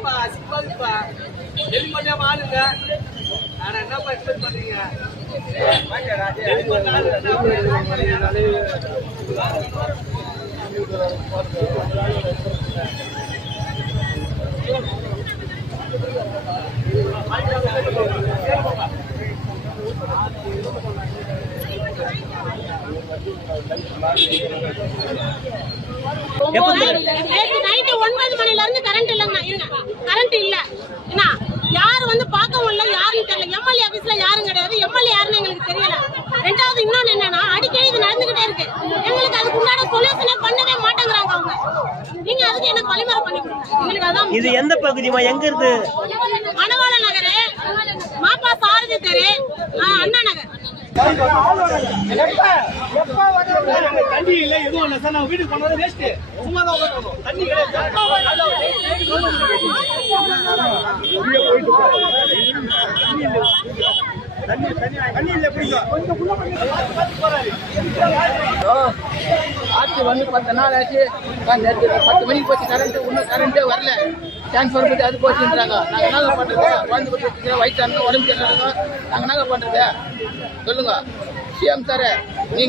என்னப்பா எக்ஸ்பெக்ட் பண்றீங்க? நைட்டு 9 மணில இருந்து கரண்ட் இல்லைங்க. கரண்ட் இல்ல என்ன யாரு வந்து பார்க்கவும் இல்ல, யாருன்னு தெரியல. எம்எல்ஏ ஆபீஸ்ல யாரும் கிடையாது. எம்எல்ஏ யாருன்னு எங்களுக்கு தெரியல. ரெண்டாவது இன்னொன்னு என்னன்னா, அடிக்கடி இது நடந்துகிட்டே இருக்கு. எங்களுக்கு அதுக்கு உண்டான சொல்யூஷனே பண்ணவே மாட்டேங்கிறாங்க அவங்க. நீங்க அதுக்கு எனக்கு வழிமுறை பண்ணி கொடுங்க. எங்களுக்கு அதான். இது எந்த பகுதிமா? எங்க இருந்து? மணவாள நகர், மாப்பா சாரதி தெரு, அண்ணா நகர். தண்ணி இல்ல, எதுவும் இல்ல சார். நான் வீட்டுக்கு போனது வேஸ்ட். சும்மா தான் உட்காரணும். தண்ணி கிடையாது. ஆட்சி வந்து 10 நாள் ஆச்சு. 10 மணிக்கு போச்சு கரண்ட். இன்னும் கரண்டே வரல. டிரான்ஸ்பர் பற்றி அது போச்சுன்றாங்க. நாங்கள் என்ன பண்றது? குழந்தை பற்றி வயசான உடம்பு சரியில்லை. நாங்கள் என்ன பண்றது சொல்லுங்க சிஎம் சார். நீங்க